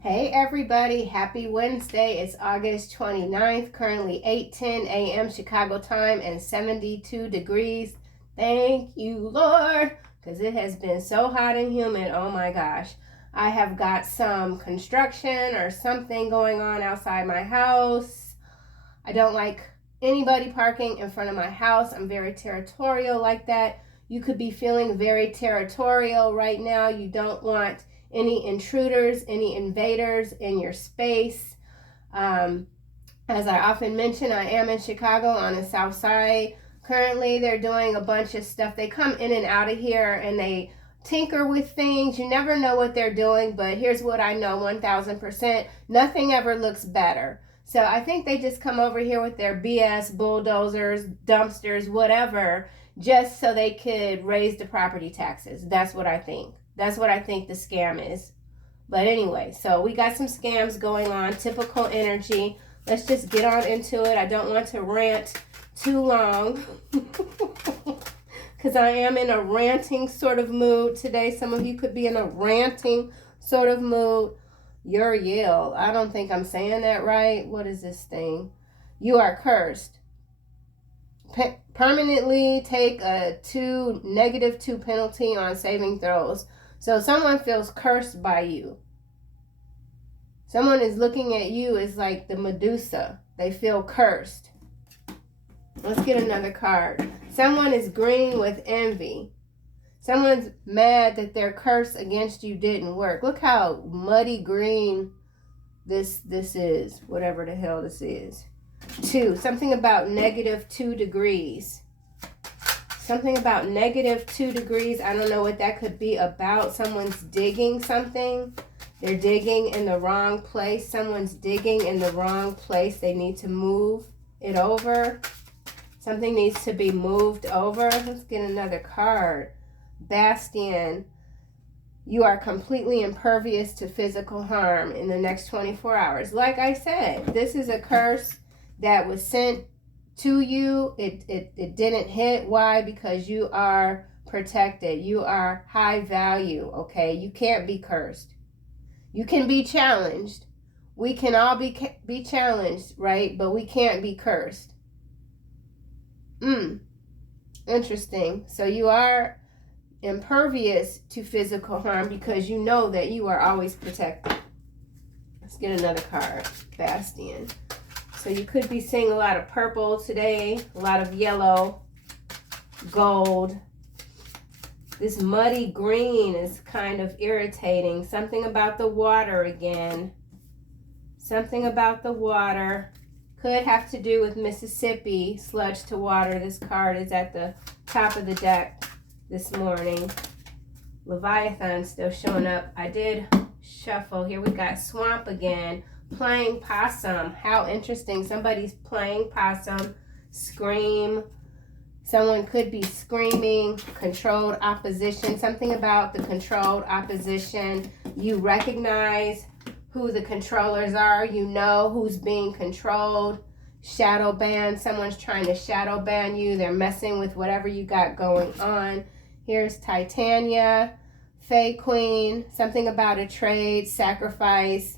Hey everybody, happy Wednesday. It's August 29th, currently 8:10 a.m. Chicago time and 72 degrees. Thank you, Lord, because it has been so hot and humid. Oh my gosh. I have got some construction or something going on outside my house. I don't like anybody parking in front of my house. I'm very territorial like that. You could be feeling very territorial right now. You don't want any intruders, any invaders in your space. Um, as I often mention, I am in Chicago on the south side. Currently, they're doing a bunch of stuff. They come in and out of here and they tinker with things. You never know what they're doing, but here's what I know 1000%. Nothing ever looks better. So I think they just come over here with their BS, bulldozers, dumpsters, whatever, just so they could raise the property taxes. That's what I think. That's what I think the scam is. But anyway, so we got some scams going on, typical energy. Let's just get on into it. I don't want to rant too long because I am in a ranting sort of mood today. Some of you could be in a ranting sort of mood. Uriel, I don't think I'm saying that right. What is this thing? You are cursed. Permanently take a -2 penalty on saving throws. So someone feels cursed by you. Someone is looking at you as like the Medusa. They feel cursed. Let's get another card. Someone is green with envy. Someone's mad that their curse against you didn't work. Look how muddy green this is, whatever the hell this is. 2, something about -2 degrees. Something about -2 degrees. I don't know what that could be about. Someone's digging something. They're digging in the wrong place. Someone's digging in the wrong place. They need to move it over. Something needs to be moved over. Let's get another card. Bastion. You are completely impervious to physical harm in the next 24 hours. Like I said, this is a curse that was sent to you. It didn't hit. Why? Because you are protected. You are high value, okay? You can't be cursed. You can be challenged. We can all be challenged, right? But we can't be cursed. Interesting. So you are impervious to physical harm because you know that you are always protected. Let's get another card. Bastion. So you could be seeing a lot of purple today, a lot of yellow, gold. This muddy green is kind of irritating. Something about the water again. Something about the water. Could have to do with Mississippi, sludge to water. This card is at the top of the deck this morning. Leviathan still showing up. I did shuffle. Here we got swamp again. Playing possum. How interesting. Somebody's playing possum. Scream. Someone could be screaming. Controlled opposition. Something about the controlled opposition. You recognize who the controllers are. You know who's being controlled. Shadow ban. Someone's trying to shadow ban you. They're messing with whatever you got going on. Here's Titania. Fae Queen. Something about a trade. Sacrifice.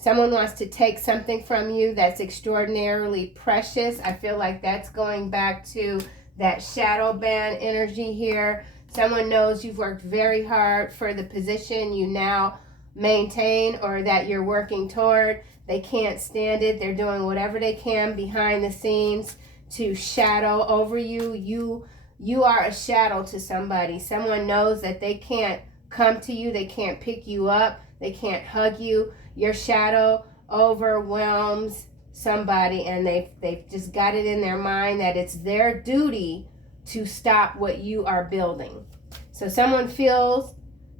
Someone wants to take something from you that's extraordinarily precious. I feel like that's going back to that shadow ban energy here. Someone knows you've worked very hard for the position you now maintain or that you're working toward. They can't stand it. They're doing whatever they can behind the scenes to shadow over you. You are a shadow to somebody. Someone knows that they can't come to you. They can't pick you up. They can't hug you. Your shadow overwhelms somebody, and they've just got it in their mind that it's their duty to stop what you are building. So someone feels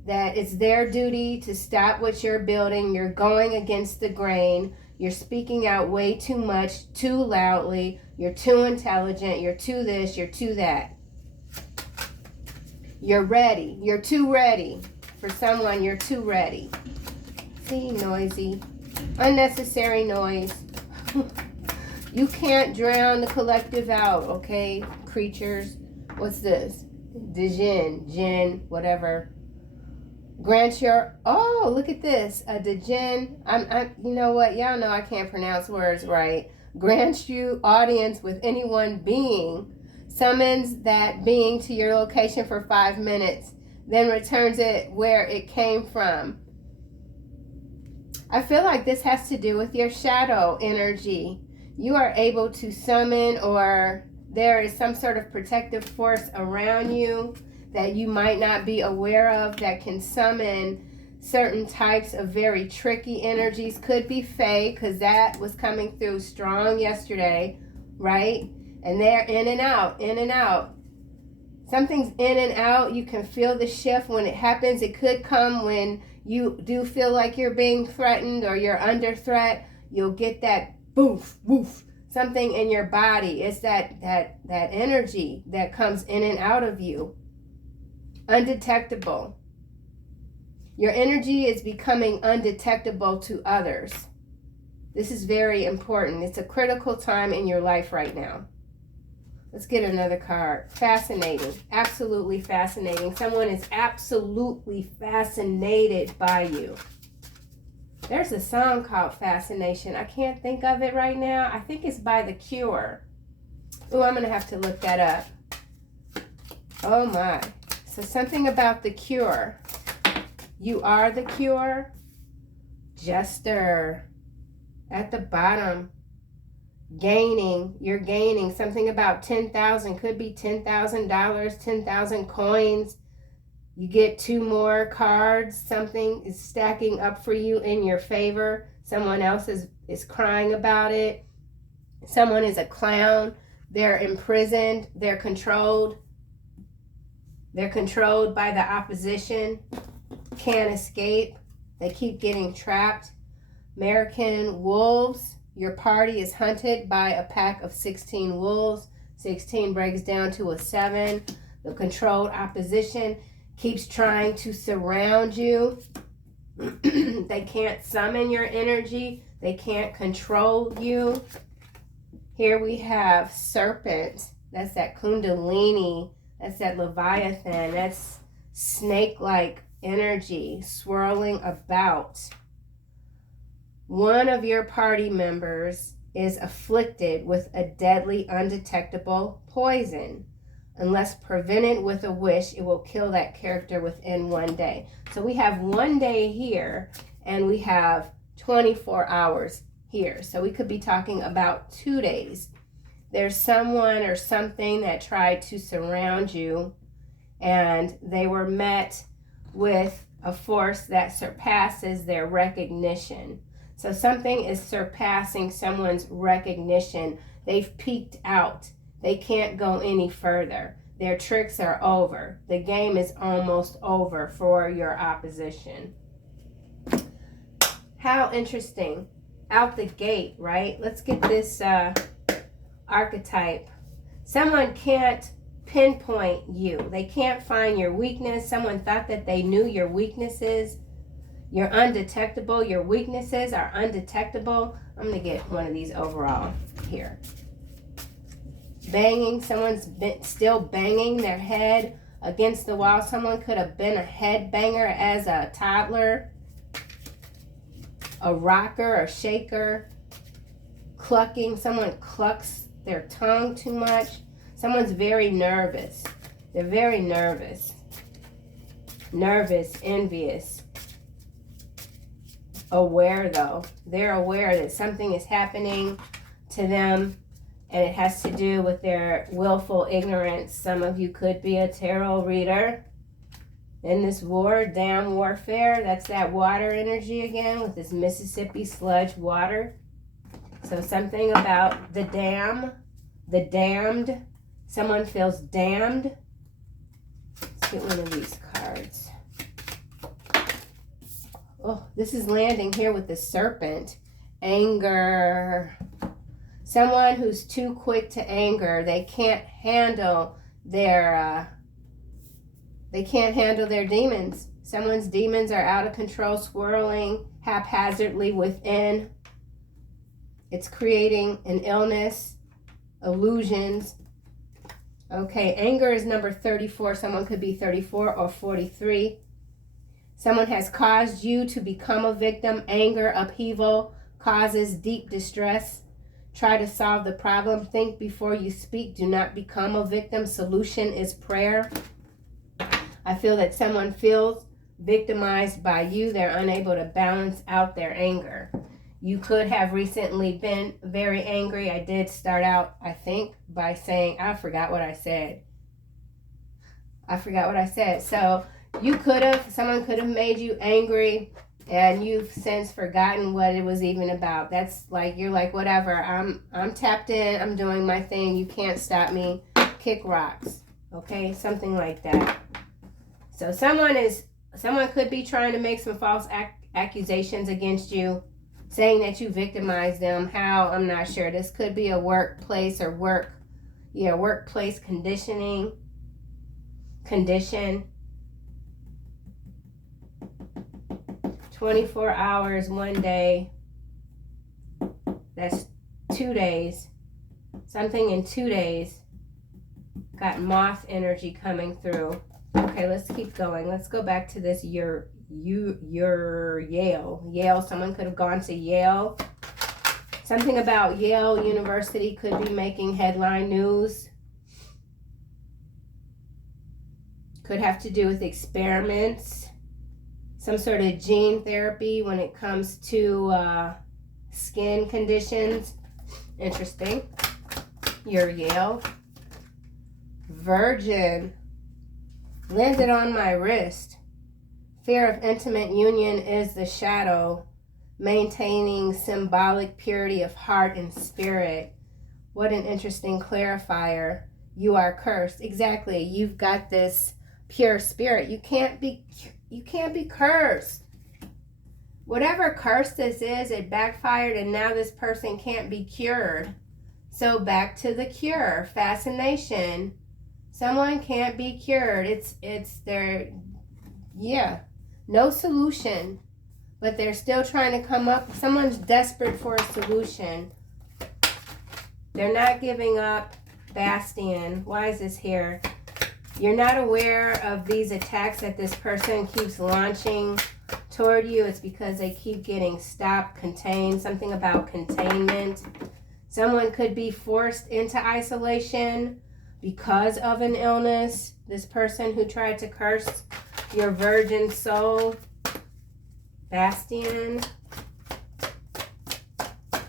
that it's their duty to stop what you're building. You're going against the grain. You're speaking out way too much, too loudly. You're too intelligent. You're too this. You're too that. You're ready. You're too ready. For someone, you're too ready. See, noisy. Unnecessary noise. You can't drown the collective out, okay, creatures? What's this? Jinn, whatever. Grant your, oh, look at this. A degen, you know what? Y'all know I can't pronounce words right. Grant you audience with any one being. Summons that being to your location for 5 minutes. Then returns it where it came from. I feel like this has to do with your shadow energy. You are able to summon, or there is some sort of protective force around you that you might not be aware of that can summon certain types of very tricky energies. Could be Fae, because that was coming through strong yesterday, right? And they're in and out, in and out. Something's in and out. You can feel the shift when it happens. It could come when you do feel like you're being threatened or you're under threat. You'll get that boof, woof, something in your body. It's that energy that comes in and out of you. Undetectable. Your energy is becoming undetectable to others. This is very important. It's a critical time in your life right now. Let's get another card. Fascinating. Absolutely fascinating. Someone is absolutely fascinated by you. There's a song called Fascination. I can't think of it right now. I think it's by The Cure. Oh, I'm going to have to look that up. Oh my. So something about The Cure. You are the cure. Jester. At the bottom. Gaining. You're gaining. Something about 10,000. Could be $10,000. 10,000 coins. You get 2 more cards. Something is stacking up for you in your favor. Someone else is crying about it. Someone is a clown. They're imprisoned. They're controlled. They're controlled by the opposition. Can't escape. They keep getting trapped. American wolves. Your party is hunted by a pack of 16 wolves. 16 breaks down to a 7. The controlled opposition keeps trying to surround you. They can't summon your energy. They can't control you. Here we have serpent. That's that kundalini. That's that leviathan. That's snake-like energy swirling about. One of your party members is afflicted with a deadly, undetectable poison. Unless prevented with a wish, it will kill that character within 1 day. So we have 1 day here, and we have 24 hours here. So we could be talking about 2 days. There's someone or something that tried to surround you, and they were met with a force that surpasses their recognition. So something is surpassing someone's recognition. They've peaked out. They can't go any further. Their tricks are over. The game is almost over for your opposition. How interesting. Out the gate, right? Let's get this archetype. Someone can't pinpoint you. They can't find your weakness. Someone thought that they knew your weaknesses. You're undetectable. Your weaknesses are undetectable. I'm going to get one of these overall here. Banging. Someone's still banging their head against the wall. Someone could have been a head banger as a toddler. A rocker or shaker. Clucking. Someone clucks their tongue too much. Someone's very nervous. They're very nervous. Nervous, envious. Aware though. They're aware that something is happening to them, and it has to do with their willful ignorance. Some of you could be a tarot reader. In this war, dam warfare, that's that water energy again with this Mississippi sludge water. So something about the dam, the damned. Someone feels damned. Let's get one of these cards. Oh, this is landing here with the serpent. Anger. Someone who's too quick to anger. They can't handle their demons. Someone's demons are out of control, swirling haphazardly within. It's creating an illness, illusions. Okay, anger is number 34. Someone could be 34 or 43. Someone has caused you to become a victim. Anger, upheaval, causes deep distress. Try to solve the problem. Think before you speak. Do not become a victim. Solution is prayer. I feel that someone feels victimized by you. They're unable to balance out their anger. You could have recently been very angry. I did start out, I think, by saying, I forgot what I said. So someone could have made you angry, and you've since forgotten what it was even about. That's like, you're like, whatever, I'm tapped in, I'm doing my thing, you can't stop me, kick rocks, okay, something like that. So someone could be trying to make some false accusations against you, saying that you victimized them. How? I'm not sure. This could be a workplace or workplace condition. 24 hours, 1 day. That's 2 days. Something in 2 days. Got moth energy coming through. Okay, let's keep going. Let's go back to this Yale. Someone could have gone to Yale. Something about Yale University could be making headline news. Could have to do with experiments. Some sort of gene therapy when it comes to skin conditions. Interesting. Your Yale. Virgin. Landed on my wrist. Fear of intimate union is the shadow. Maintaining symbolic purity of heart and spirit. What an interesting clarifier. You are cursed. Exactly. You've got this pure spirit. You can't be cursed. Whatever curse this is, it backfired, and now this person can't be cured. So back to the cure. Fascination. Someone can't be cured. It's their, no solution. But they're still trying to come up. Someone's desperate for a solution. They're not giving up. Bastian. Why is this here? You're not aware of these attacks that this person keeps launching toward you. It's because they keep getting stopped, contained. Something about containment. Someone could be forced into isolation because of an illness. This person who tried to curse your virgin soul. Bastian.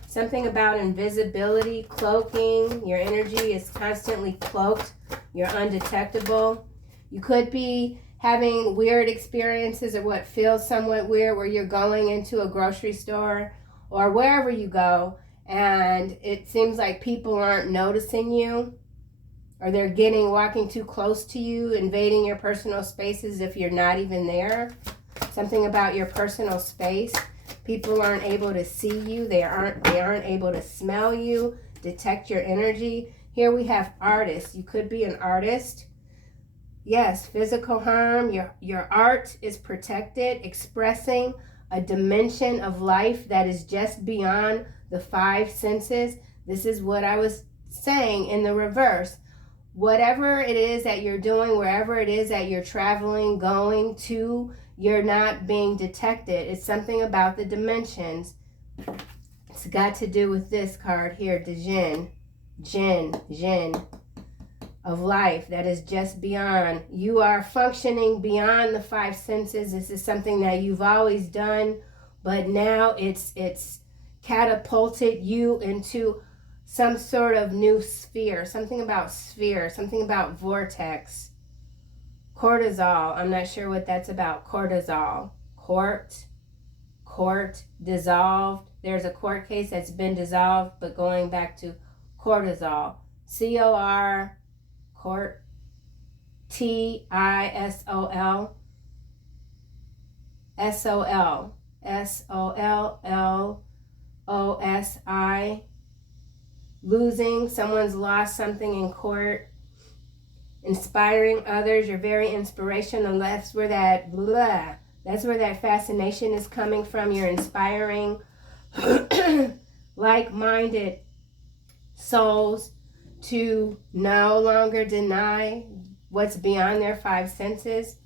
Something about invisibility, cloaking. Your energy is constantly cloaked. You're undetectable. You could be having weird experiences or what feels somewhat weird, where you're going into a grocery store or wherever you go, and it seems like people aren't noticing you, or they're walking too close to you, invading your personal spaces if you're not even there. Something about your personal space. People aren't able to see you. They aren't able to smell you, detect your energy. Here we have artists. You could be an artist. Yes, physical harm. Your art is protected, expressing a dimension of life that is just beyond the 5 senses. This is what I was saying in the reverse. Whatever it is that you're doing, wherever it is that you're traveling, going to, you're not being detected. It's something about the dimensions. It's got to do with this card here, the Jinn of life that is just beyond. You are functioning beyond the 5 senses. This is something that you've always done, but now it's catapulted you into some sort of new sphere. Something about vortex. Cortisol. I'm not sure what that's about. Cortisol. Court, dissolved. There's a court case that's been dissolved, but going back to cortisol. C-O-R, court, T-I-S-O-L, S-O-L, S-O-L-L-O-S-I. Losing. Someone's lost something in court. Inspiring others. You're very inspirational. That's where that fascination is coming from. You're inspiring like-minded souls to no longer deny what's beyond their 5 senses.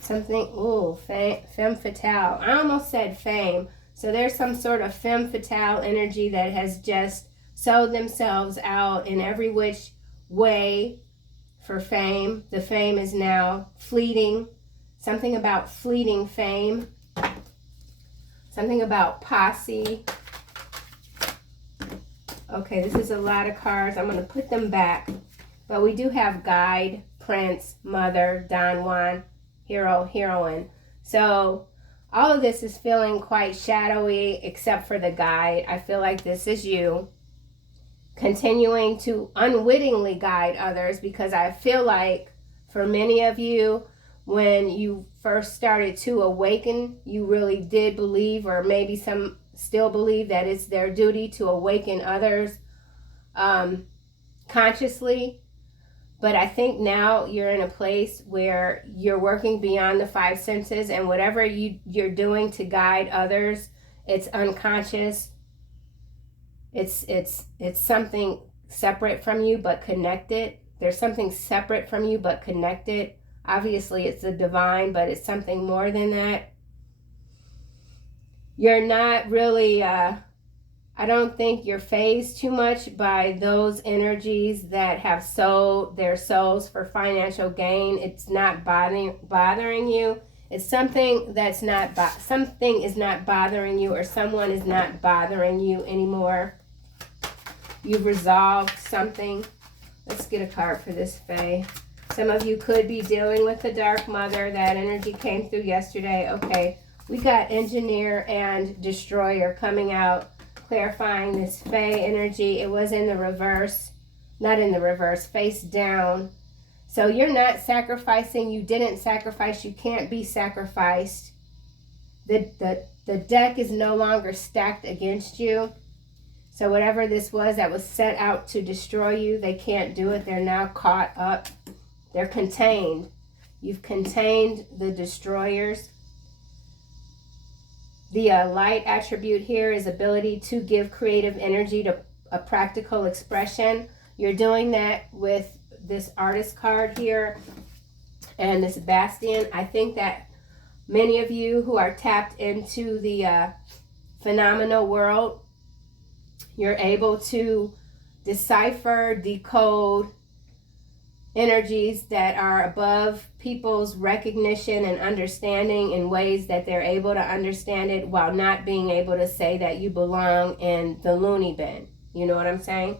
Something, ooh, femme fatale. I almost said fame. So there's some sort of femme fatale energy that has just sold themselves out in every which way for fame. The fame is now fleeting. Something about fleeting fame. Something about posse. Okay, this is a lot of cards. I'm going to put them back. But we do have guide, prince, mother, Don Juan, hero, heroine. So all of this is feeling quite shadowy except for the guide. I feel like this is you continuing to unwittingly guide others, because I feel like for many of you, when you first started to awaken, you really did believe, or maybe some still believe, that it's their duty to awaken others consciously. But I think now you're in a place where you're working beyond the five senses, and whatever you're doing to guide others, it's unconscious. It's something separate from you but connected. There's something separate from you but connected. Obviously, it's the divine, but it's something more than that. You're not really, I don't think you're fazed too much by those energies that have sold their souls for financial gain. It's not bothering you. It's something that's not, something is not bothering you, or someone is not bothering you anymore. You've resolved something. Let's get a card for this, Faye. Some of you could be dealing with the Dark Mother. That energy came through yesterday. Okay, we got Engineer and Destroyer coming out, clarifying this Faye energy. It was in the reverse, not in the reverse, face down. So you're not sacrificing. You didn't sacrifice. You can't be sacrificed. The deck is no longer stacked against you. So whatever this was that was set out to destroy you, they can't do it. They're now caught up. They're contained. You've contained the destroyers. The light attribute here is ability to give creative energy to a practical expression. You're doing that with this artist card here and this Bastion. I think that many of you who are tapped into the phenomenal world, you're able to decipher, decode energies that are above people's recognition and understanding in ways that they're able to understand it while not being able to say that you belong in the loony bin. You know what I'm saying?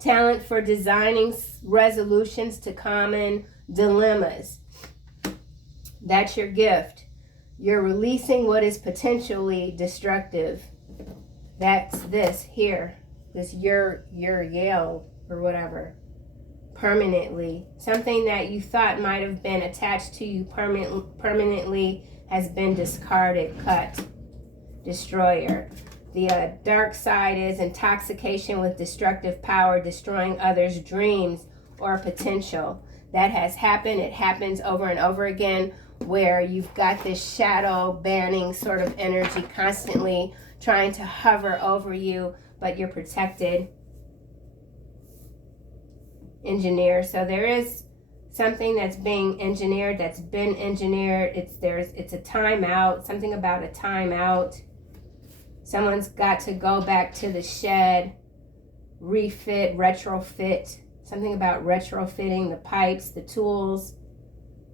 Talent for designing resolutions to common dilemmas. That's your gift. You're releasing what is potentially destructive. That's this here. This your Yale or whatever. Permanently. Something that you thought might have been attached to you permanently has been discarded, cut. Destroyer. The dark side is intoxication with destructive power, destroying others' dreams or potential. That has happened. It happens over and over again, where you've got this shadow banning sort of energy constantly trying to hover over you, but you're protected. Engineer. So there is something that's being engineered, that's been engineered. It's a timeout, something about a timeout. Someone's got to go back to the shed, refit, retrofit. Something about retrofitting the pipes, the tools.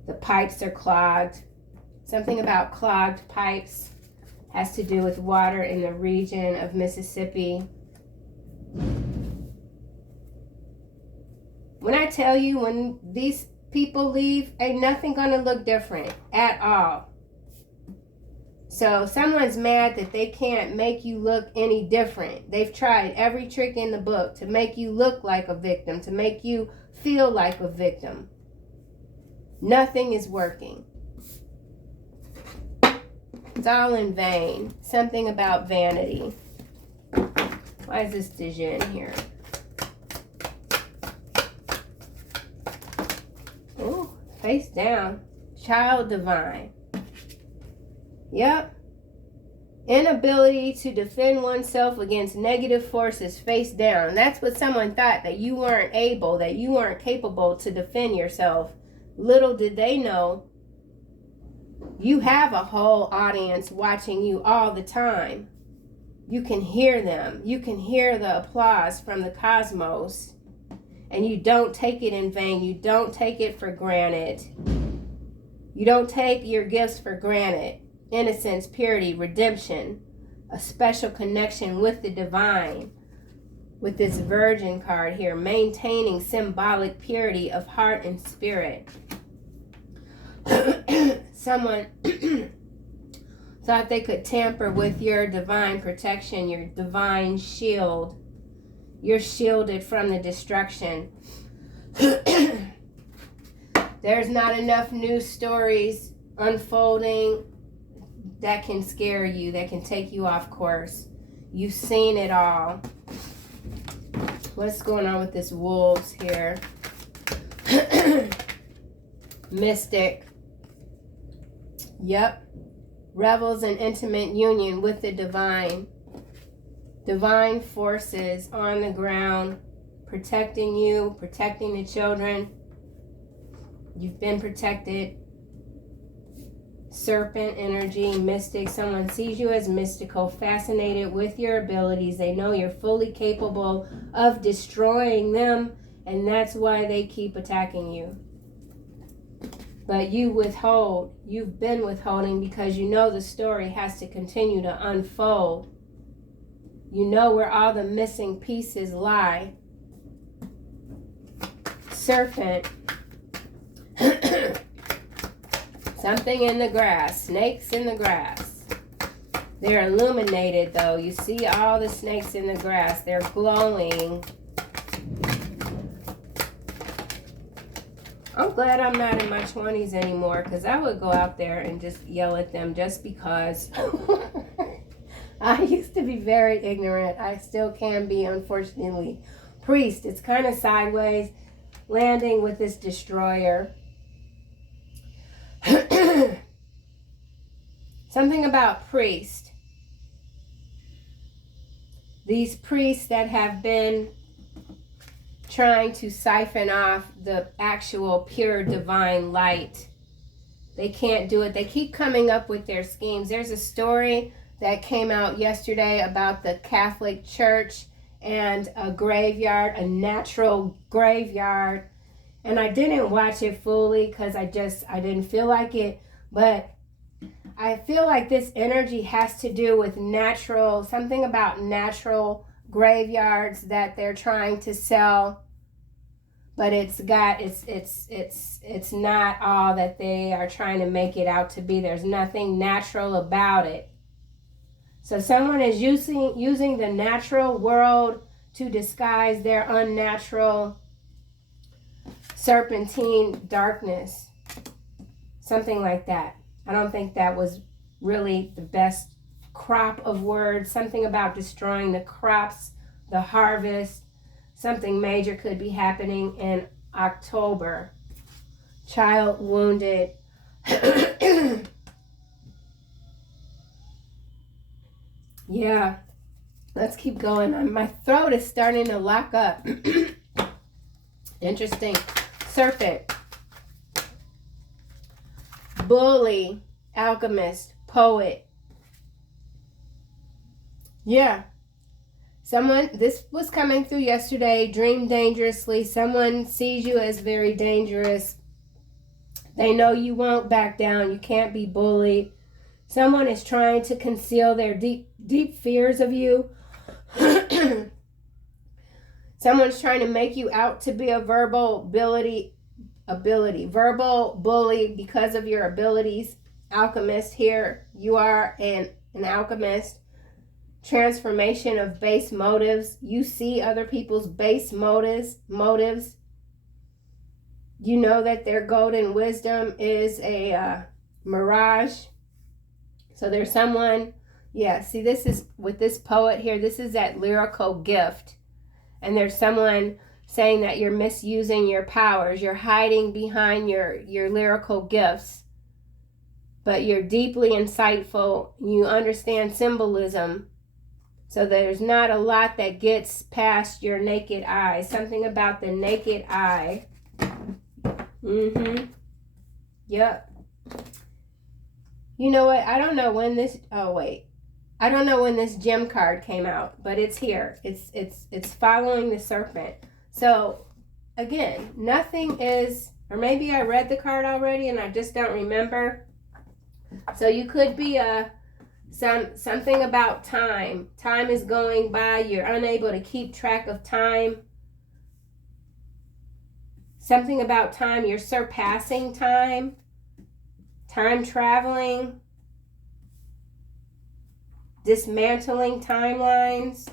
The pipes are clogged. Something about clogged pipes has to do with water in the region of Mississippi. When I tell you, when these people leave, ain't nothing gonna look different at all. So someone's mad that they can't make you look any different. They've tried every trick in the book to make you look like a victim, to make you feel like a victim. Nothing is working. It's all in vain. Something about vanity. Why is this Dijon here? Oh, face down. Child divine. Yep. Inability to defend oneself against negative forces, face down. That's what someone thought, that you weren't able, that you weren't capable to defend yourself. Little did they know You have a whole audience watching you all the time. You can hear them. You can hear the applause from the cosmos. And you don't take it in vain. You don't take it for granted. You don't take your gifts for granted. Innocence, purity, redemption, a special connection with the divine. With this Virgin card here, maintaining symbolic purity of heart and spirit. Someone thought they could tamper with your divine protection, your divine shield. You're shielded from the destruction. There's not enough news stories unfolding that can scare you, that can take you off course. You've seen it all. What's going on with this wolves here? Mystic. Yep. Revels in intimate union with the divine. Divine forces on the ground, protecting you, protecting the children. You've been protected. Serpent energy, mystic. Someone sees you as mystical, fascinated with your abilities. They know you're fully capable of destroying them, and that's why they keep attacking you. But you withhold. You've been withholding because you know the story has to continue to unfold. You know where all the missing pieces lie. Serpent. Something in the grass. Snakes in the grass. They're illuminated though. You see all the snakes in the grass. They're glowing. I'm glad I'm not in my 20s anymore, because I would go out there and just yell at them just because. I used to be very ignorant. I still can be, unfortunately. Priest, it's kind of sideways, landing with this destroyer. Something about priest. These priests that have been trying to siphon off the actual pure divine light. They can't do it. They keep coming up with their schemes. There's a story that came out yesterday about the Catholic Church and a graveyard, a natural graveyard. And I didn't watch it fully because I didn't feel like it. But I feel like this energy has to do with natural, something about natural graveyards that they're trying to sell. But it's not all that they are trying to make it out to be. There's nothing natural about it. So someone is using the natural world to disguise their unnatural serpentine darkness. Something like that. I don't think that was really the best crop of words. Something about destroying the crops, the harvest. Something major could be happening in October. Child wounded. Yeah. Let's keep going. My throat is starting to lock up. Interesting. Serpent. Bully. Alchemist. Poet. Yeah. Someone, this was coming through yesterday, dream dangerously. Someone sees you as very dangerous. They know you won't back down. You can't be bullied. Someone is trying to conceal their deep fears of you. Someone's trying to make you out to be a verbal bully because of your abilities. Alchemist here. You are an alchemist. Transformation of base motives. You see other people's base motives. You know that their golden wisdom is a mirage. So there's someone, yeah, see, this is with this poet here, this is that lyrical gift. And there's someone saying that you're misusing your powers. You're hiding behind your lyrical gifts. But you're deeply insightful. You understand symbolism. So there's not a lot that gets past your naked eye. Something about the naked eye. Yep. You know what? I don't know when this, oh wait. I don't know when this gem card came out, but it's here. It's following the serpent. So again, nothing is, or maybe I read the card already and I just don't remember. So you could be something about time. Time is going by. You're unable to keep track of time. Something about time. You're surpassing time. Time traveling. Dismantling timelines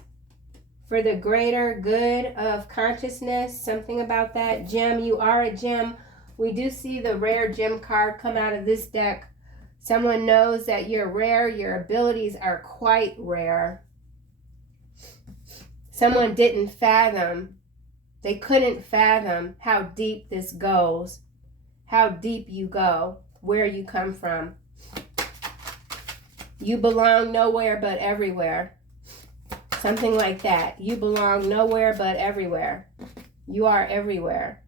for the greater good of consciousness. Something about that. Gem. You are a gem. We do see the rare gem card come out of this deck. Someone knows that you're rare. Your abilities are quite rare. Someone didn't fathom. They couldn't fathom how deep this goes. How deep you go. Where you come from. You belong nowhere but everywhere. Something like that. You belong nowhere but everywhere. You are everywhere.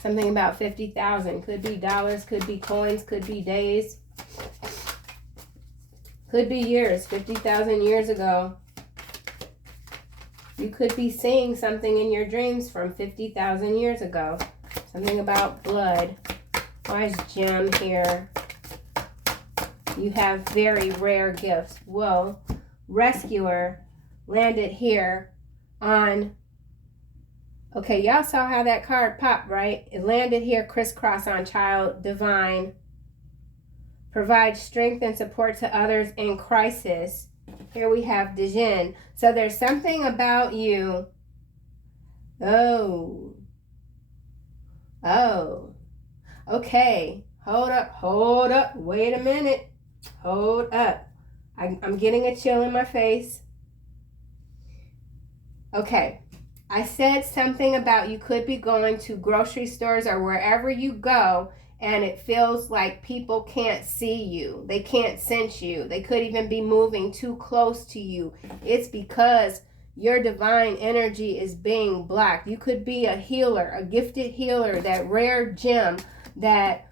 Something about 50,000. Could be dollars, could be coins, could be days. Could be years. 50,000 years ago. You could be seeing something in your dreams from 50,000 years ago. Something about blood. Why is gem here? You have very rare gifts. Whoa. Rescuer landed here on... Okay, y'all saw how that card popped, right? It landed here crisscross on child divine. Provide strength and support to others in crisis. Here we have Dijin. So there's something about you. Oh. Okay. Hold up. Wait a minute. Hold up. I'm getting a chill in my face. Okay. I said something about you could be going to grocery stores or wherever you go, and it feels like people can't see you. They can't sense you. They could even be moving too close to you. It's because your divine energy is being blocked. You could be a healer, a gifted healer, that rare gem that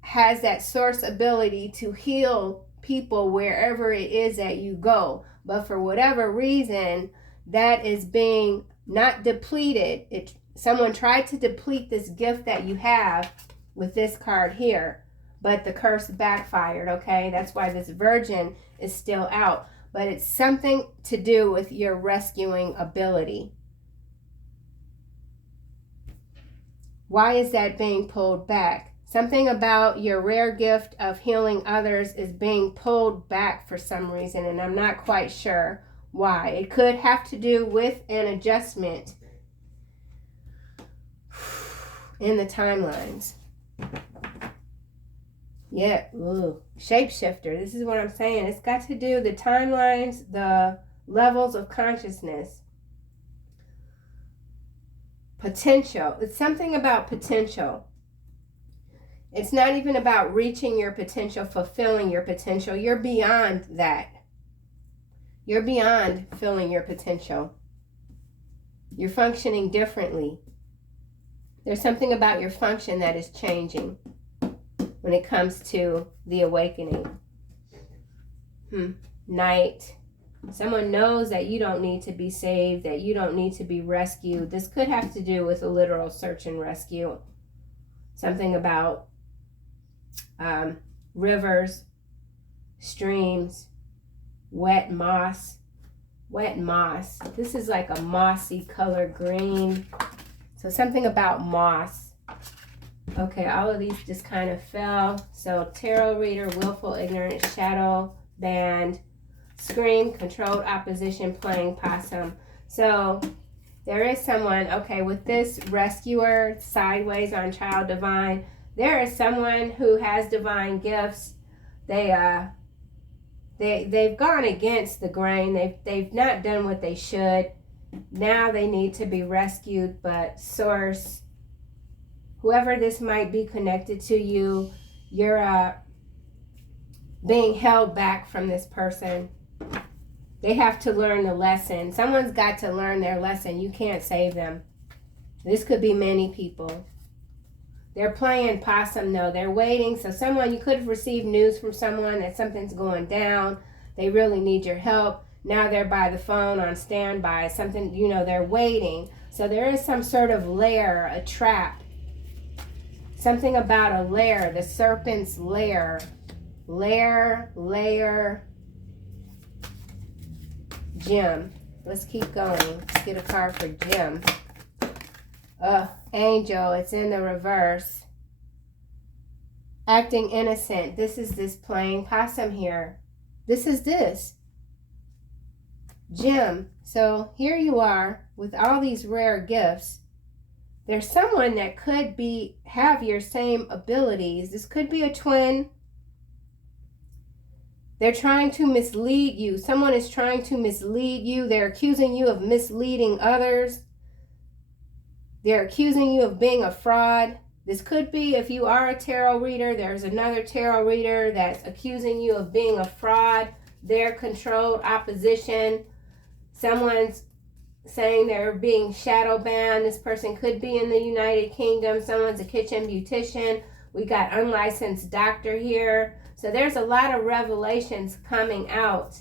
has that source ability to heal people wherever it is that you go. But for whatever reason, that is being not depleted. Someone tried to deplete this gift that you have with this card here, but the curse backfired, okay? That's why this Virgin is still out. But it's something to do with your rescuing ability. Why is that being pulled back? Something about your rare gift of healing others is being pulled back for some reason, and I'm not quite sure why. It could have to do with an adjustment in the timelines. Yeah, ooh. Shapeshifter. This is what I'm saying. It's got to do the timelines, the levels of consciousness. Potential. It's something about potential. It's not even about reaching your potential, fulfilling your potential. You're beyond that. You're beyond filling your potential. You're functioning differently. There's something about your function that is changing when it comes to the awakening. Night. Someone knows that you don't need to be saved, that you don't need to be rescued. This could have to do with a literal search and rescue. Something about rivers, streams, wet moss. Wet moss. This is like a mossy color green. So something about moss. Okay, all of these just kind of fell. So tarot reader, willful ignorance, shadow band, scream, controlled opposition, playing possum. So there is someone, okay, with this rescuer sideways on child divine, there is someone who has divine gifts. They've gone against the grain. They've not done what they should. Now they need to be rescued, but source, whoever this might be connected to you, you're being held back from this person. They have to learn the lesson. Someone's got to learn their lesson. You can't save them. This could be many people. They're playing possum though. They're waiting. So someone, you could have received news from someone that something's going down. They really need your help. Now they're by the phone on standby. Something, you know, they're waiting. So there is some sort of lair, a trap. Something about a lair, the serpent's lair. Lair. Jim. Let's keep going. Let's get a card for Jim. Angel, it's in the reverse. Acting innocent. This is this playing possum here. This is this. Jim. So here you are with all these rare gifts. There's someone that could have your same abilities. This could be a twin. They're trying to mislead you. Someone is trying to mislead you. They're accusing you of misleading others. They're accusing you of being a fraud. This could be, if you are a tarot reader, there's another tarot reader that's accusing you of being a fraud. They're controlled opposition. Someone's saying they're being shadow banned. This person could be in the United Kingdom. Someone's a kitchen beautician. We got unlicensed doctor here. So there's a lot of revelations coming out.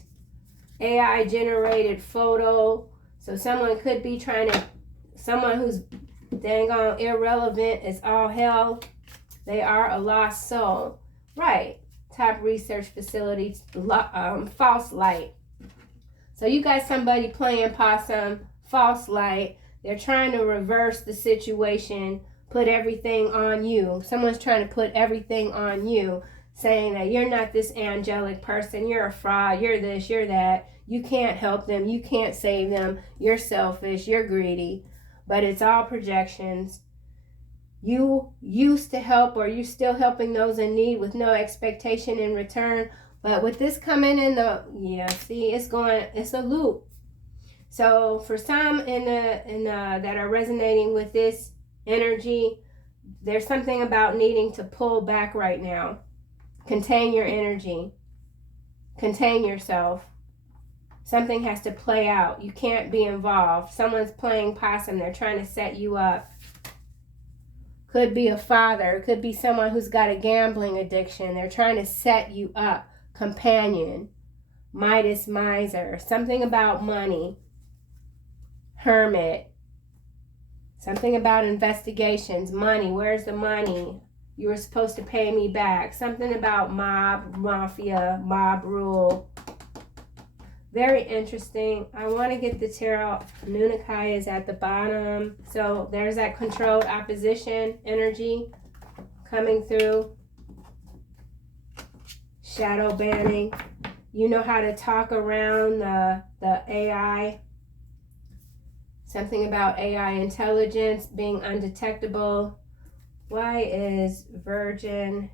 AI generated photo. So someone could be someone who's dang on irrelevant as all hell. They are a lost soul. Right. Top research facilities, false light. So you got somebody playing possum, false light. They're trying to reverse the situation, put everything on you. Someone's trying to put everything on you, saying that you're not this angelic person, you're a fraud, you're this, you're that. You can't help them, you can't save them, you're selfish, you're greedy. But it's all projections. You used to help, or you're still helping those in need with no expectation in return. But with this coming in it's a loop. So for some that are resonating with this energy, there's something about needing to pull back right now. Contain your energy. Contain yourself. Something has to play out. You can't be involved. Someone's playing possum. They're trying to set you up. Could be a father. Could be someone who's got a gambling addiction. They're trying to set you up. Companion. Midas, miser. Something about money. Hermit. Something about investigations. Money. Where's the money? You were supposed to pay me back. Something about mob, mafia, mob rule. Very interesting. I want to get the tarot. Nunakai is at the bottom. So there's that controlled opposition energy coming through. Shadow banning. You know how to talk around the AI. Something about AI intelligence being undetectable. Why is Virgin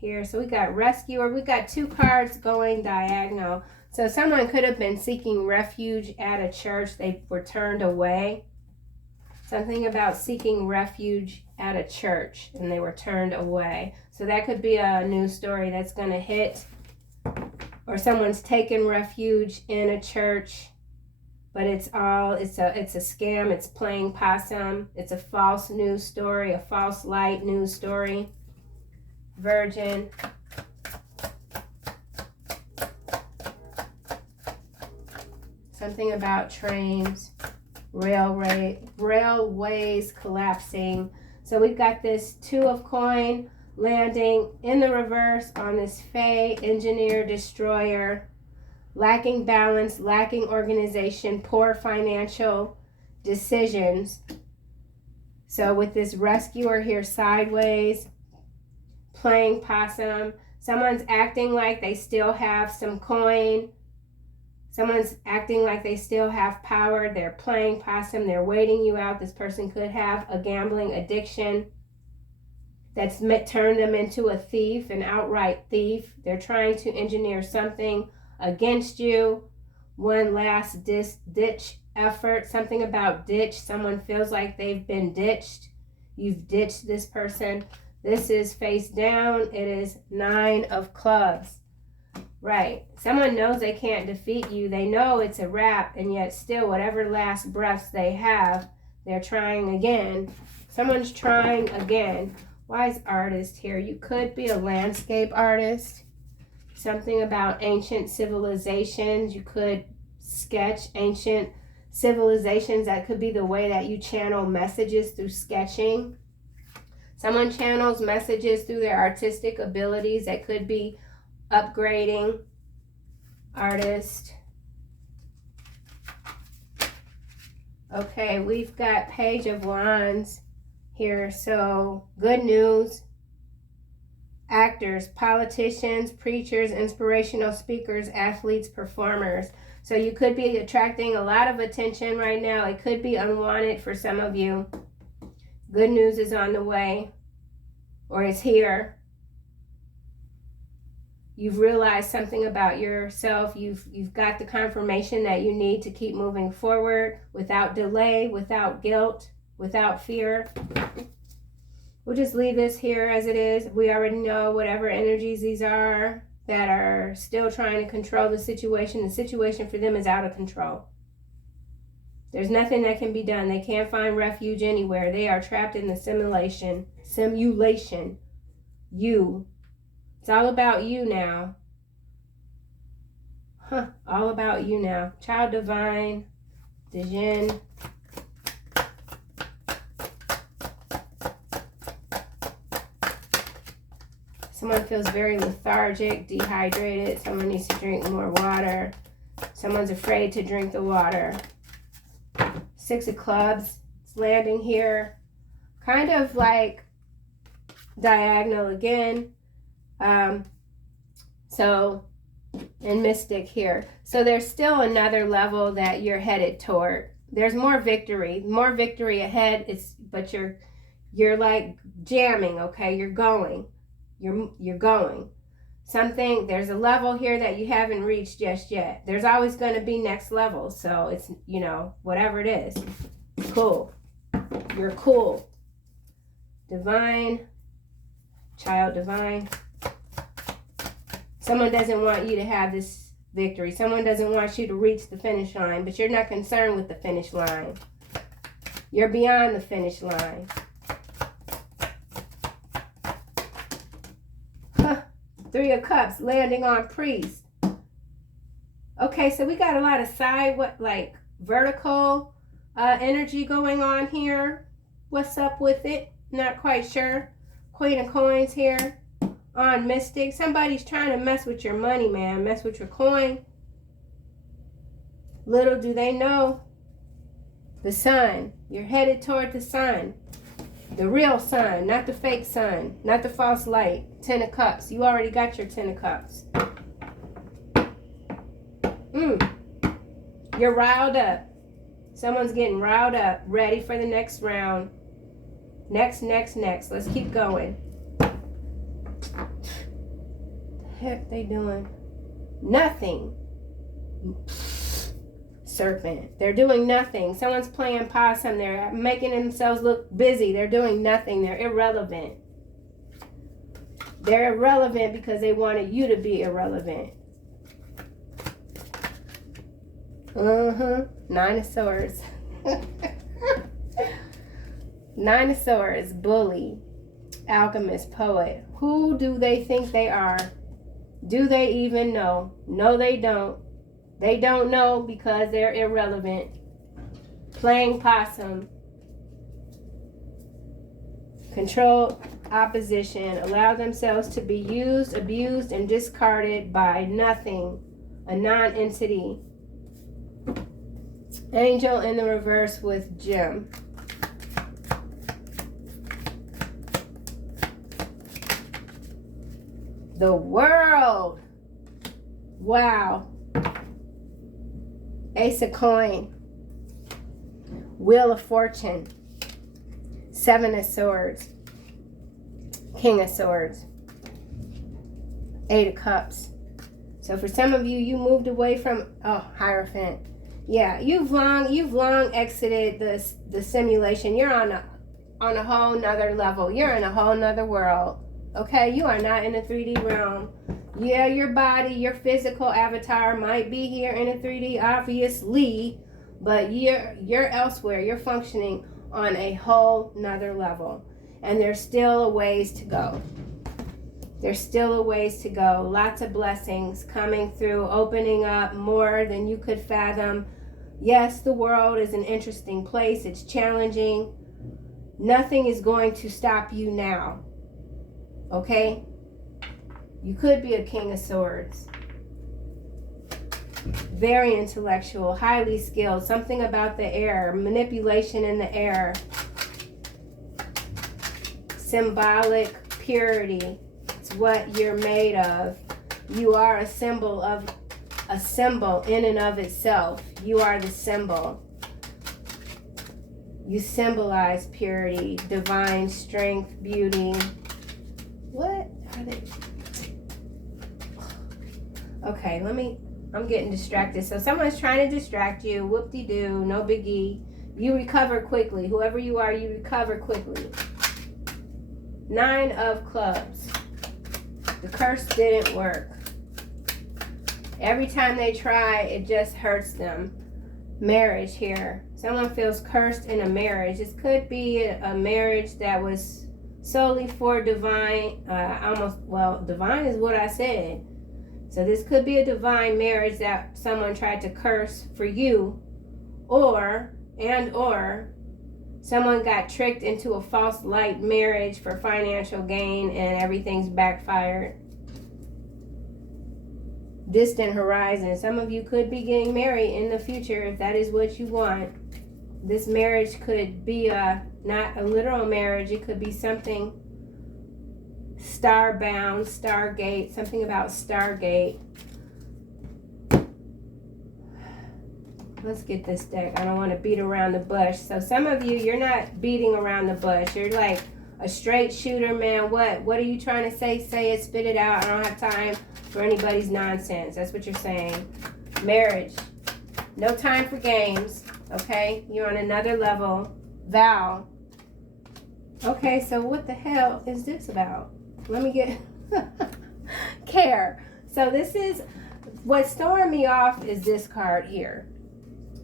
here? So we got Rescuer. We got two cards going diagonal. So someone could have been seeking refuge at a church. They were turned away. Something about seeking refuge at a church and they were turned away. So that could be a news story that's going to hit. Or someone's taken refuge in a church, but it's a scam. It's playing possum. It's a false news story, a false light news story. Virgin. Something about trains, railways collapsing. So we've got this Two of Coin landing in the reverse on this Fae, engineer, destroyer. Lacking balance, lacking organization, poor financial decisions. So with this Rescuer here sideways, playing possum. Someone's acting like they still have some coin. Someone's acting like they still have power. They're playing possum. They're waiting you out. This person could have a gambling addiction that's turned them into a thief, an outright thief. They're trying to engineer something against you. One last ditch effort. Something about ditch. Someone feels like they've been ditched. You've ditched this person. This is face down. It is 9 of clubs. Right. Someone knows they can't defeat you. They know it's a wrap, and yet still whatever last breaths they have, they're trying again. Someone's trying again. Wise artist here. You could be a landscape artist. Something about ancient civilizations. You could sketch ancient civilizations. That could be the way that you channel messages, through sketching. Someone channels messages through their artistic abilities. That could be upgrading. Artist. Okay, we've got Page of Wands here. So, good news. Actors, politicians, preachers, inspirational speakers, athletes, performers. So you could be attracting a lot of attention right now. It could be unwanted for some of you. Good news is on the way, or it's here. You've realized something about yourself. You've got the confirmation that you need to keep moving forward without delay, without guilt, without fear. We'll just leave this here as it is. We already know whatever energies these are that are still trying to control the situation for them is out of control. There's nothing that can be done. They can't find refuge anywhere. They are trapped in the simulation. You. It's all about you now. All about you now. Child divine, Dijin. Someone feels very lethargic, dehydrated. Someone needs to drink more water. Someone's afraid to drink the water. 6 of Clubs. It's landing here. Kind of like diagonal again. So, and Mystic here. So there's still another level that you're headed toward. There's more victory ahead. But you're like jamming, okay? You're going. You're going. There's a level here that you haven't reached just yet. There's always going to be next level. So it's, whatever it is. Cool. You're cool. Divine. Child divine. Someone doesn't want you to have this victory. Someone doesn't want you to reach the finish line, but you're not concerned with the finish line. You're beyond the finish line. 3 of Cups landing on Priest. Okay, so we got a lot of vertical energy going on here. What's up with it? Not quite sure. Queen of Coins here on Mystic. Somebody's trying to mess with your money, man. Mess with your coin. Little do they know. The sun. You're headed toward the sun. The real sun, not the fake sun, not the false light. 10 of Cups. You already got your 10 of Cups. You're riled up. Someone's getting riled up, ready for the next round. Next. Let's keep going. The heck they doing? Nothing. Serpent. They're doing nothing. Someone's playing possum. They're making themselves look busy. They're doing nothing. They're irrelevant. They're irrelevant because they wanted you to be irrelevant. 9 of Swords. 9 of Swords. Bully. Alchemist. Poet. Who do they think they are? Do they even know? No, they don't. They don't know because they're irrelevant. Playing possum. Control opposition. Allow themselves to be used, abused, and discarded by nothing. A non-entity. Angel in the reverse with gem. The World. Wow. Ace of Coin. Wheel of Fortune. 7 of Swords. King of Swords. 8 of Cups. So for some of you, you moved away from Hierophant. Yeah, you've long exited the simulation. You're on a whole nother level. You're in a whole nother world. Okay, you are not in the 3D realm. Yeah, your body, your physical avatar might be here in a 3D, obviously, but you're elsewhere. You're functioning on a whole nother level. And there's still a ways to go. There's still a ways to go. Lots of blessings coming through, opening up more than you could fathom. Yes, the world is an interesting place. It's challenging. Nothing is going to stop you now. Okay? You could be a King of Swords. Very intellectual, highly skilled. Something about the air. Manipulation in the air. Symbolic purity. It's what you're made of. You are a symbol in and of itself. You are the symbol. You symbolize purity, divine strength, beauty. What are they? Okay, I'm getting distracted. So someone's trying to distract you. Whoop-de-doo, no biggie. You recover quickly. Whoever you are, you recover quickly. 9 of Clubs. The curse didn't work. Every time they try, it just hurts them. Marriage here. Someone feels cursed in a marriage. This could be a marriage that was solely for divine. Divine is what I said. So this could be a divine marriage that someone tried to curse for you, or someone got tricked into a false light marriage for financial gain and everything's backfired. Distant horizon. Some of you could be getting married in the future if that is what you want. This marriage could be not a literal marriage. It could be something star-bound, Stargate, something about Stargate. Let's get this deck. I don't want to beat around the bush. So some of you, you're not beating around the bush. You're like a straight shooter, man. What are you trying to say? Say it, spit it out. I don't have time for anybody's nonsense. That's what you're saying. Marriage. No time for games. Okay? You're on another level. Vow. Okay, so what the hell is this about? Let me get... Care. So this is... What's throwing me off is this card here.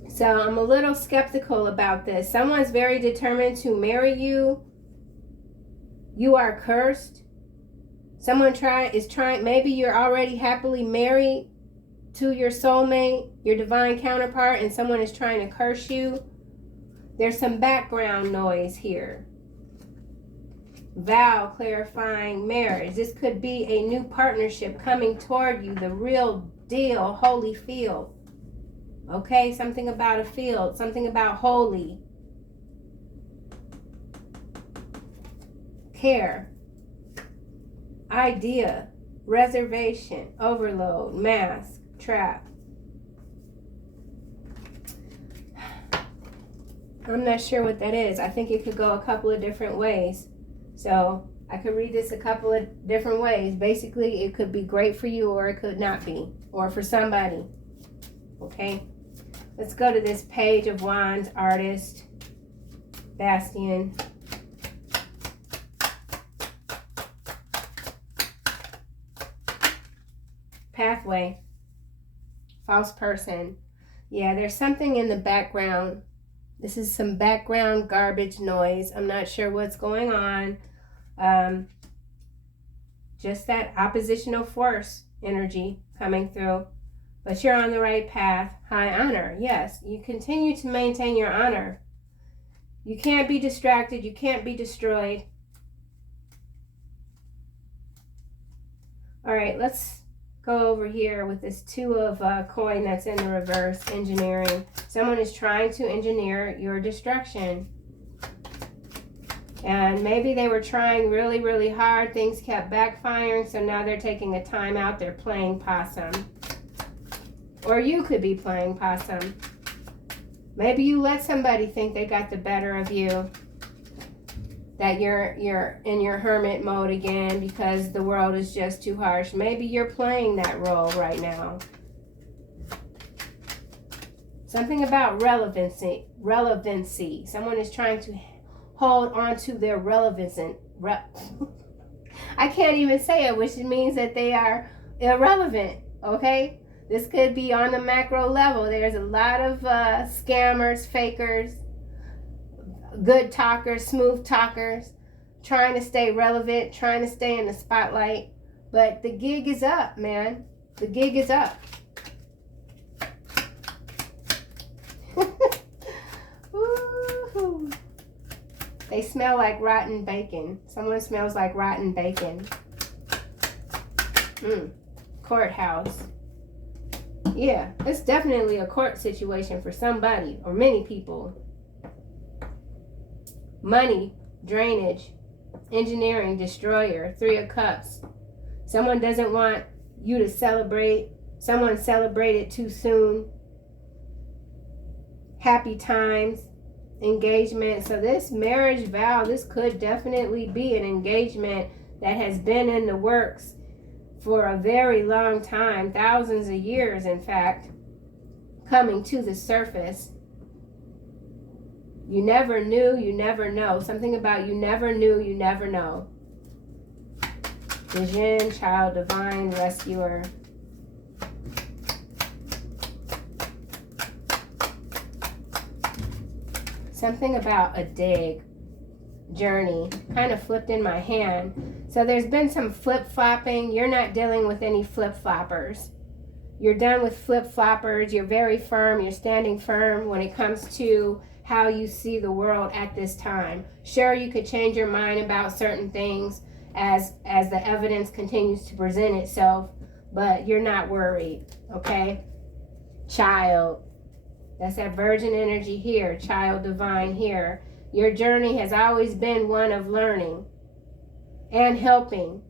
So I'm a little skeptical about this. Someone's very determined to marry you. You are cursed. Someone is trying, maybe you're already happily married to your soulmate, your divine counterpart, and someone is trying to curse you. There's some background noise here. Vow, clarifying marriage. This could be a new partnership coming toward you, the real deal, holy field. Okay, something about a field, something about holy. Care. Idea. Reservation. Overload. Mask. Trap. I'm not sure what that is. I think it could go a couple of different ways. So I could read this a couple of different ways. Basically, it could be great for you or it could not be. Or for somebody. Okay? Let's go to this Page of Wands, artist, Bastian. Pathway, false person. Yeah, there's something in the background. This is some background garbage noise. I'm not sure what's going on. Just that oppositional force energy coming through. But you're on the right path. High honor. Yes, you continue to maintain your honor. You can't be distracted. You can't be destroyed. All right, let's go over here with this 2 of coin that's in the reverse. Engineering. Someone is trying to engineer your destruction. And maybe they were trying really, really hard. Things kept backfiring. So now they're taking a time out. They're playing possum. Or you could be playing possum. Maybe you let somebody think they got the better of you. That you're in your hermit mode again because the world is just too harsh. Maybe you're playing that role right now. Something about relevancy. Someone is trying to hold on to their relevancy. I can't even say it, which means that they are irrelevant. Okay? This could be on the macro level. There's a lot of scammers, fakers, good talkers, smooth talkers, trying to stay relevant, trying to stay in the spotlight. But the gig is up, man. The gig is up. Woo-hoo. They smell like rotten bacon. Someone smells like rotten bacon. Courthouse. Yeah, it's definitely a court situation for somebody or many people. Money, drainage, engineering, destroyer, 3 of Cups. Someone doesn't want you to celebrate. Someone celebrated too soon. Happy times, engagement. So this marriage vow, this could definitely be an engagement that has been in the works for a very long time, thousands of years, in fact, coming to the surface. You never knew, you never know. Something about you never knew, you never know. Vision, child, divine, rescuer. Something about a dig, journey, kind of flipped in my hand. So there's been some flip-flopping. You're not dealing with any flip-floppers. You're done with flip-floppers. You're very firm. You're standing firm when it comes to how you see the world at this time. Sure, you could change your mind about certain things as the evidence continues to present itself, but you're not worried, okay? Child. That's that virgin energy here, child divine here. Your journey has always been one of learning and helping,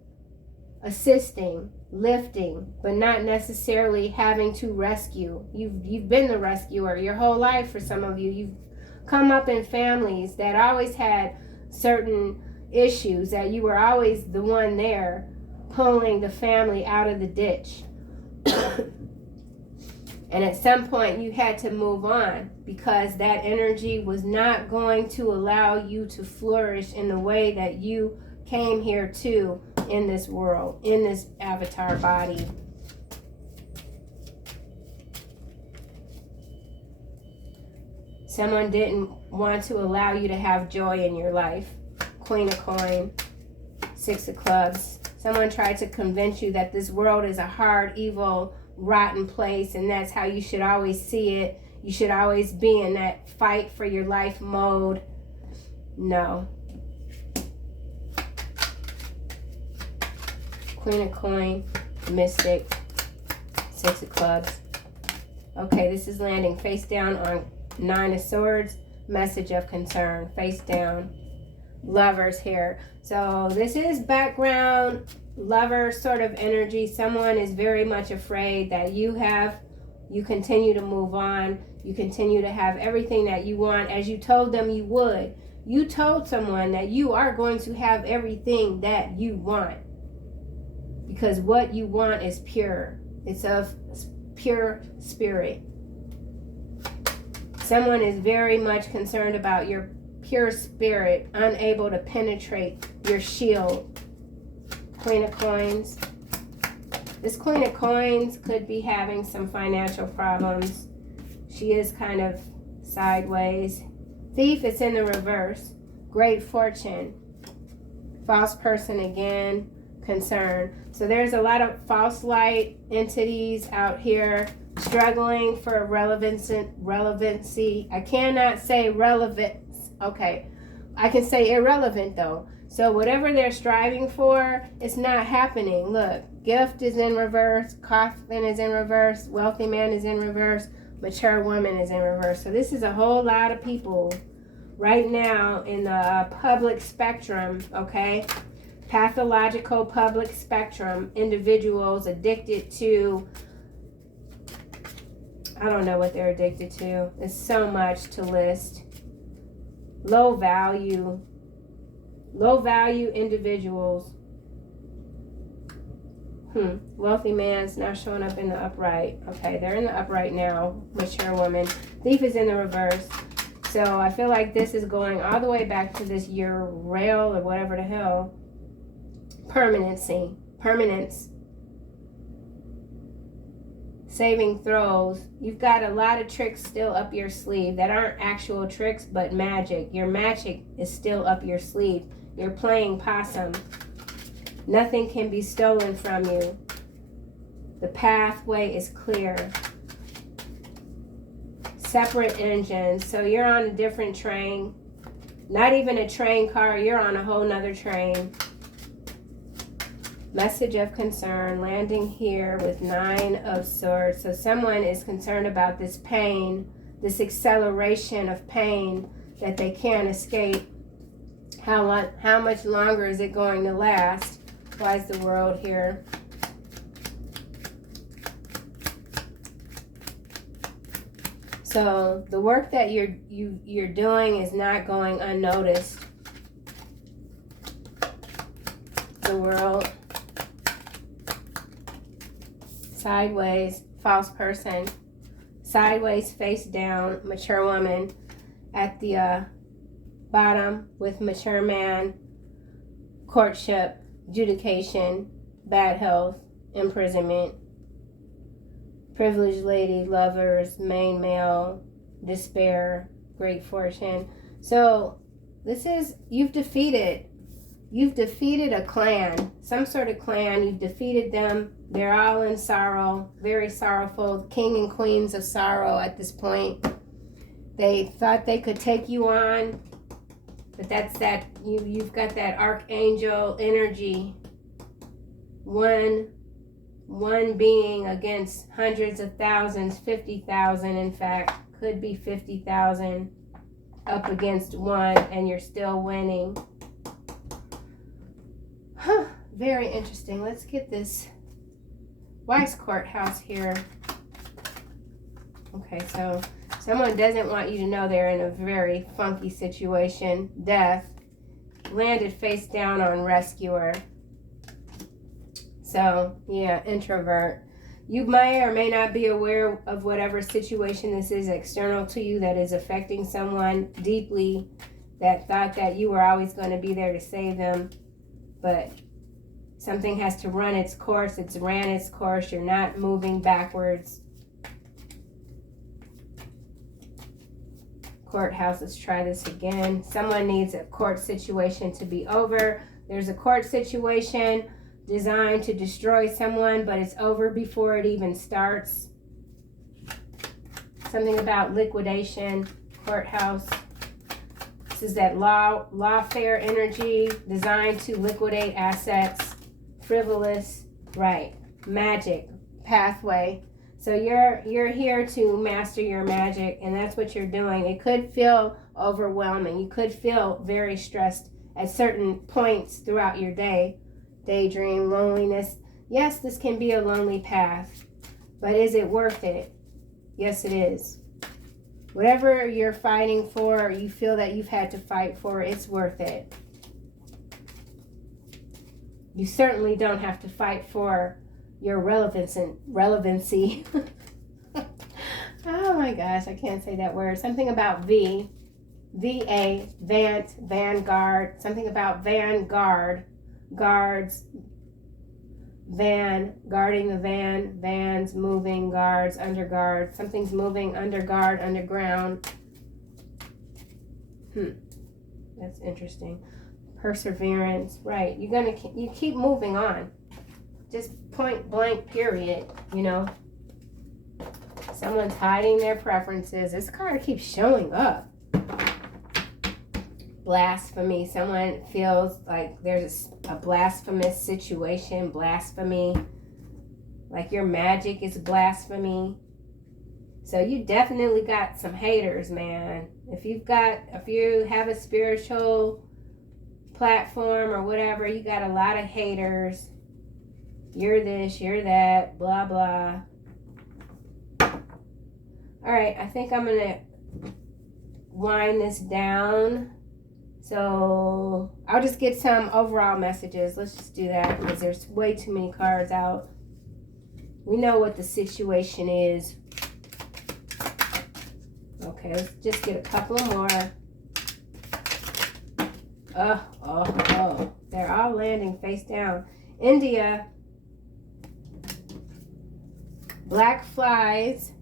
assisting, lifting, but not necessarily having to rescue. You've been the rescuer your whole life for some of you. You've come up in families that always had certain issues, that you were always the one there pulling the family out of the ditch. And at some point you had to move on because that energy was not going to allow you to flourish in the way that you came here to in this world, in this avatar body. Someone didn't want to allow you to have joy in your life. Queen of Coin, 6 of Clubs. Someone tried to convince you that this world is a hard, evil, rotten place, and that's how you should always see it. You should always be in that fight for your life mode. No. Queen of Coin, Mystic, 6 of Clubs. Okay, this is landing face down on 9 of Swords. Message of concern, face down. Lovers here. So this is background lover sort of energy. Someone is very much afraid that you continue to move on. You continue to have everything that you want as you told them you would. You told someone that you are going to have everything that you want. Because what you want is pure. It's of pure spirit. Someone is very much concerned about your pure spirit, unable to penetrate your shield. Queen of Coins. This Queen of Coins could be having some financial problems. She is kind of sideways. Thief is in the reverse. Great fortune. False person again. Concern. So there's a lot of false light entities out here struggling for relevancy. I cannot say relevance. Okay. I can say irrelevant though. So whatever they're striving for, it's not happening. Look, gift is in reverse, coffin is in reverse, wealthy man is in reverse, mature woman is in reverse. So this is a whole lot of people right now in the public spectrum, okay? Pathological public spectrum, individuals addicted to, I don't know what they're addicted to. It's so much to list. Low value individuals. Wealthy man's not showing up in the upright. Okay, they're in the upright now. Mature woman. Thief is in the reverse. So I feel like this is going all the way back to this Ural or whatever the hell. Permanence. Saving throws. You've got a lot of tricks still up your sleeve that aren't actual tricks but magic. Your magic is still up your sleeve. You're playing possum. Nothing can be stolen from you. The pathway is clear. Separate engines. So you're on a different train. Not even a train car. You're on a whole nother train. Message of concern. Landing here with 9 of Swords. So someone is concerned about this pain. This acceleration of pain that they can't escape. How much longer is it going to last? Why is the World here? So the work that you're doing is not going unnoticed. The World. Sideways, false person. Sideways, face down, mature woman. At the bottom with mature man. Courtship, adjudication, bad health, imprisonment. Privileged lady, lovers, main male, despair, great fortune. So this is, you've defeated a clan, some sort of clan. You've defeated them. They're all in sorrow, very sorrowful, king and queens of sorrow at this point. They thought they could take you on, but that's that, you've got that archangel energy. One being against hundreds of thousands, 50,000 in fact, could be 50,000 up against one, and you're still winning. Huh, very interesting. Let's get this Wise Courthouse here. Okay, so someone doesn't want you to know they're in a very funky situation. Death. Landed face down on rescuer. So, yeah, introvert. You may or may not be aware of whatever situation this is external to you that is affecting someone deeply, that thought that you were always going to be there to save them. But something has to run its course. It's ran its course. You're not moving backwards. Courthouse, let's try this again. Someone needs a court situation to be over. There's a court situation designed to destroy someone, but it's over before it even starts. Something about liquidation, courthouse. This is that lawfare energy designed to liquidate assets. Frivolous, right. Magic, pathway. So you're here to master your magic, and that's what you're doing. It could feel overwhelming. You could feel very stressed at certain points throughout your day. Daydream, loneliness. Yes, this can be a lonely path, but is it worth it? Yes, it is. Whatever you're fighting for, or you feel that you've had to fight for, it's worth it. You certainly don't have to fight for your relevancy. Oh my gosh, I can't say that word. Something about V. VA, Vanguard. Something about Vanguard. Guards, van, guarding the van, vans, moving, guards, under guard. Something's moving, under guard, underground. That's interesting. Perseverance, right. You keep moving on. Just point blank, period, you know. Someone's hiding their preferences. This card keeps showing up. Blasphemy. Someone feels like there's a blasphemous situation. Blasphemy. Like your magic is blasphemy. So you definitely got some haters, man. If you have a spiritual platform or whatever, you got a lot of haters. You're this, you're that, blah, blah. All right, I think I'm going to wind this down. So I'll just get some overall messages. Let's just do that because there's way too many cards out. We know what the situation is. Okay, let's just get a couple more. Oh. They're all landing face down. India. Black flies.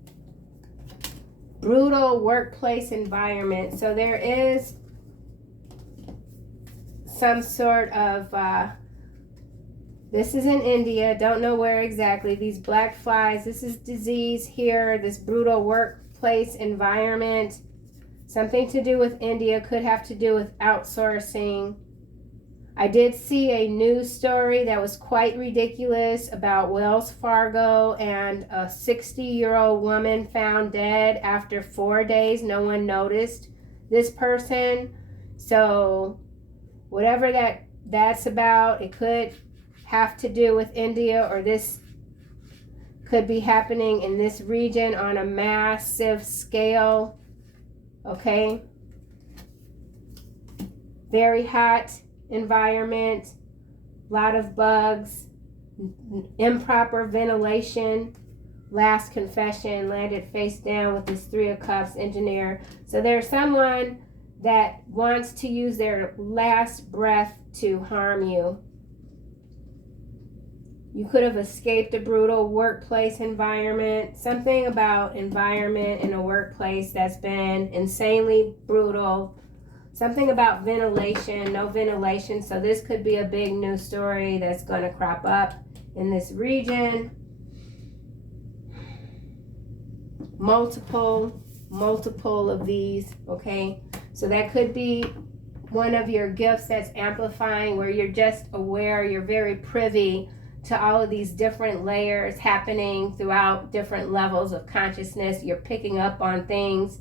Brutal workplace environment. So there is some sort of, this is in India, don't know where exactly, these black flies, this is disease here, this brutal workplace environment, something to do with India, could have to do with outsourcing. I did see a news story that was quite ridiculous about Wells Fargo and a 60-year-old woman found dead after 4 days. No one noticed this person. So whatever that's about, it could have to do with India, or this could be happening in this region on a massive scale. Okay? Very hot environment, lot of bugs, improper ventilation. Last confession, landed face down with this 3 of Cups engineer. So there's someone that wants to use their last breath to harm you. You could have escaped a brutal workplace environment. Something about environment in a workplace that's been insanely brutal. Something about ventilation, no ventilation. So this could be a big news story that's going to crop up in this region. Multiple of these, okay? So that could be one of your gifts that's amplifying, where you're just aware, you're very privy to all of these different layers happening throughout different levels of consciousness. You're picking up on things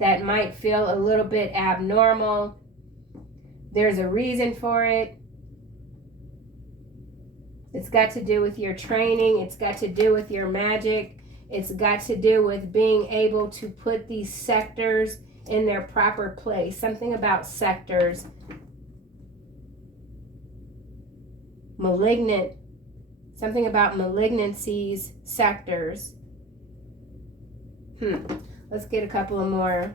that might feel a little bit abnormal. There's a reason for it. It's got to do with your training. It's got to do with your magic. It's got to do with being able to put these sectors in their proper place. Something about sectors. Malignant. Something about malignancies, sectors. Let's get a couple of more.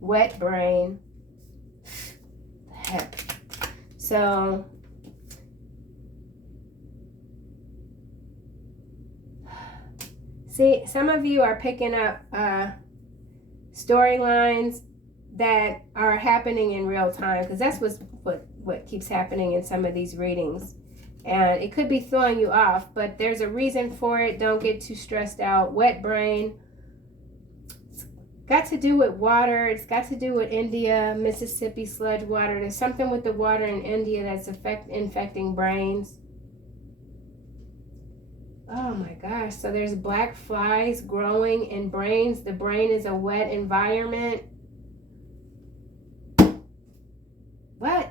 Wet brain. Heck. So, see, some of you are picking up storylines that are happening in real time, because that's what keeps happening in some of these readings. And it could be throwing you off, but there's a reason for it. Don't get too stressed out. Wet brain. It's got to do with water. It's got to do with India, Mississippi sludge water. There's something with the water in India that's infecting brains. Oh my gosh. So there's black flies growing in brains. The brain is a wet environment. What?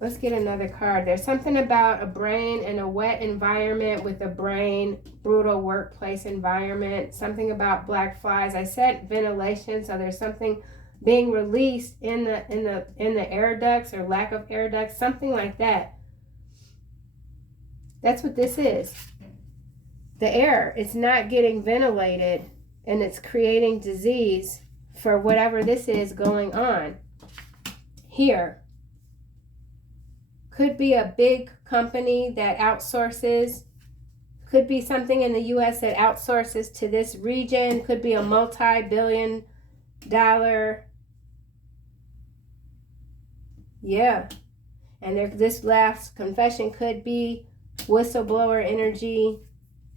Let's get another card. There's something about a brain in a wet environment with a brain, brutal workplace environment. Something about black flies. I said ventilation, so there's something being released in the air ducts, or lack of air ducts, something like that. That's what this is. The air, it's not getting ventilated, and it's creating disease for whatever this is going on here. Could be a big company that outsources. Could be something in the U.S. that outsources to this region. Could be a multi-billion-dollar. Yeah. And this last confession could be whistleblower energy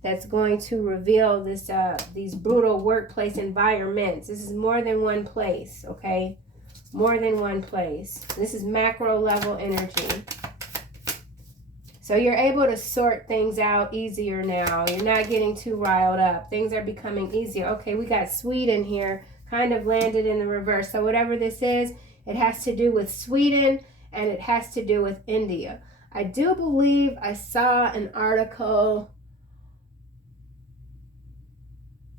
that's going to reveal this these brutal workplace environments. This is more than one place, okay? More than one place. This is macro level energy. So you're able to sort things out easier now. You're not getting too riled up. Things are becoming easier. Okay, we got Sweden here, kind of landed in the reverse. So whatever this is, it has to do with Sweden, and it has to do with India. I do believe I saw an article.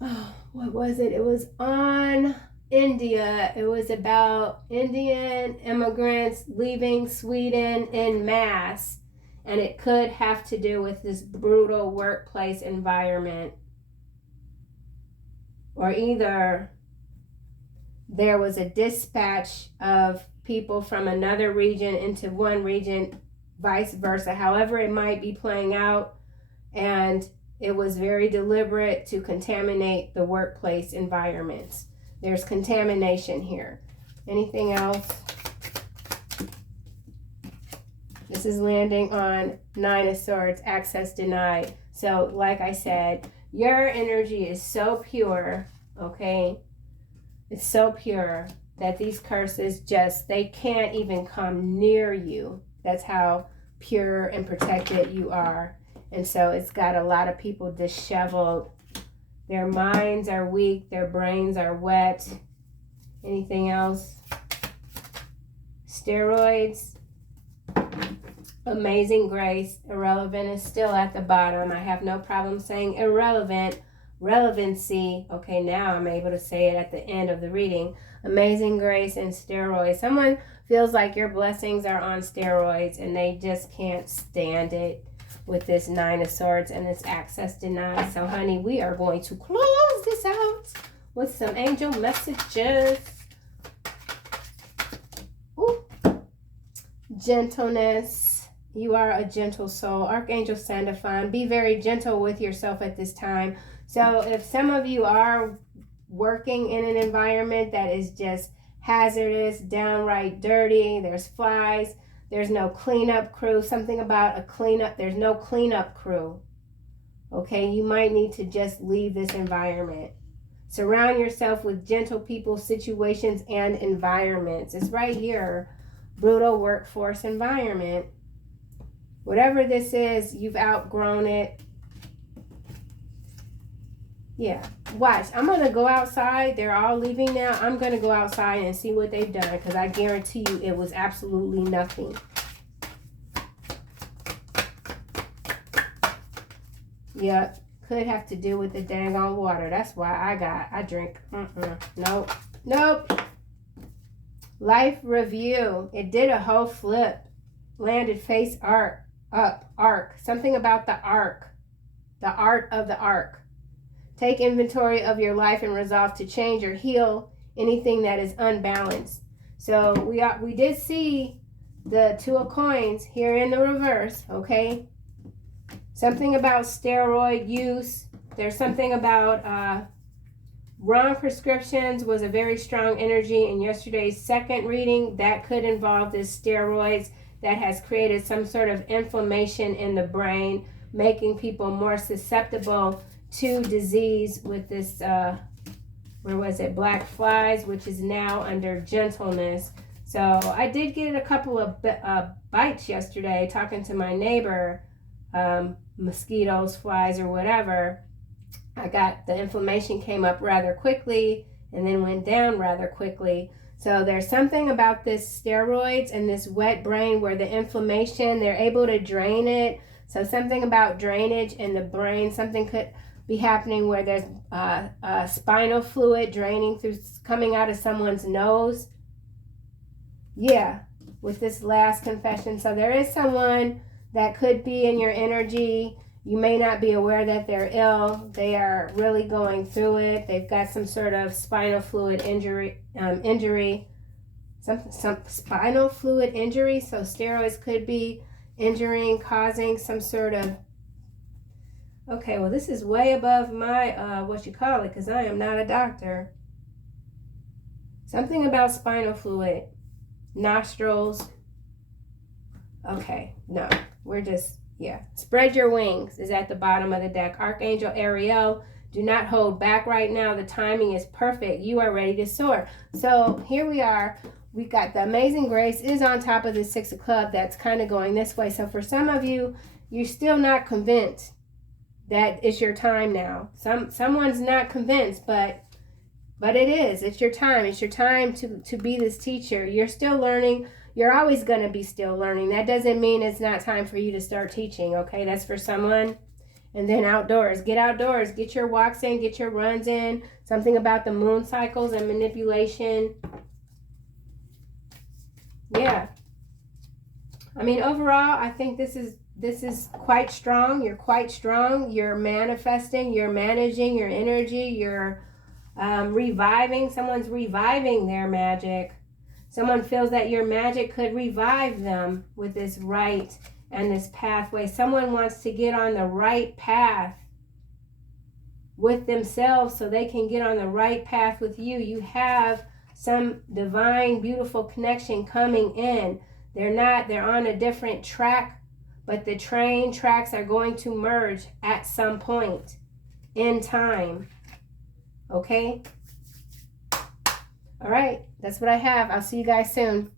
Oh, what was it? It was on India. It was about Indian immigrants leaving Sweden en masse. And it could have to do with this brutal workplace environment. Or either there was a dispatch of people from another region into one region, vice versa. However it might be playing out. And it was very deliberate to contaminate the workplace environments. There's contamination here. Anything else? This is landing on 9 of Swords, access denied. So like I said, your energy is so pure, okay? It's so pure that these curses just, they can't even come near you. That's how pure and protected you are. And so it's got a lot of people disheveled. Their minds are weak. Their brains are wet. Anything else? Steroids. Amazing grace. Irrelevant is still at the bottom. I have no problem saying irrelevant. Relevancy. Okay, now I'm able to say it at the end of the reading. Amazing grace and steroids. Someone feels like your blessings are on steroids and they just can't stand it with this 9 of Swords and this access denied. So honey, we are going to close this out with some angel messages. Ooh. Gentleness. You are a gentle soul. Archangel Sandalphon, be very gentle with yourself at this time. So if some of you are working in an environment that is just hazardous, downright dirty, there's flies, there's no cleanup crew, something about a cleanup, there's no cleanup crew. Okay, you might need to just leave this environment. Surround yourself with gentle people, situations, and environments. It's right here, brutal workforce environment. Whatever this is, you've outgrown it. Yeah, watch. I'm going to go outside. They're all leaving now. I'm going to go outside and see what they've done because I guarantee you it was absolutely nothing. Yep, could have to do with the dang on water. That's why I drink. Nope. Nope. Life review. It did a whole flip. Landed face arc. Something about the arc. The art of the arc. Take inventory of your life and resolve to change or heal anything that is unbalanced. So we did see the 2 of coins here in the reverse, okay? Something about steroid use. There's something about wrong prescriptions was a very strong energy in yesterday's second reading. That could involve this steroids that has created some sort of inflammation in the brain, making people more susceptible to disease with this, where was it, black flies, which is now under gentleness. So I did get a couple of bites yesterday talking to my neighbor, mosquitoes, flies, or whatever. I got the inflammation came up rather quickly and then went down rather quickly. So there's something about this steroids and this wet brain where the inflammation, they're able to drain it. So something about drainage in the brain, something could be happening where there's spinal fluid draining through, coming out of someone's nose. Yeah, with this last confession. So there is someone that could be in your energy. You may not be aware that they're ill. They are really going through it. They've got some sort of spinal fluid injury, some spinal fluid injury. So steroids could be injuring, causing some sort of. Okay, well, this is way above my, because I am not a doctor. Something about spinal fluid, nostrils. Okay, no, we're just, yeah. Spread your wings is at the bottom of the deck. Archangel Ariel, do not hold back right now. The timing is perfect. You are ready to soar. So here we are. We've got the amazing grace is on top of the 6 of clubs. That's kind of going this way. So for some of you, you're still not convinced that it's your time now. Someone's not convinced, but it is. It's your time. It's your time to be this teacher. You're still learning. You're always going to be still learning. That doesn't mean it's not time for you to start teaching, okay? That's for someone. And then outdoors. Get outdoors. Get your walks in. Get your runs in. Something about the moon cycles and manipulation. Yeah. I mean, overall, I think this is quite strong. You're quite strong. You're manifesting. You're managing your energy. You're reviving. Someone's reviving their magic. Someone feels that your magic could revive them with this right and this pathway. Someone wants to get on the right path. with themselves so they can get on the right path with you. You have some divine, beautiful connection coming in. They're on a different track, but the train tracks are going to merge at some point in time. Okay? All right, that's what I have. I'll see you guys soon.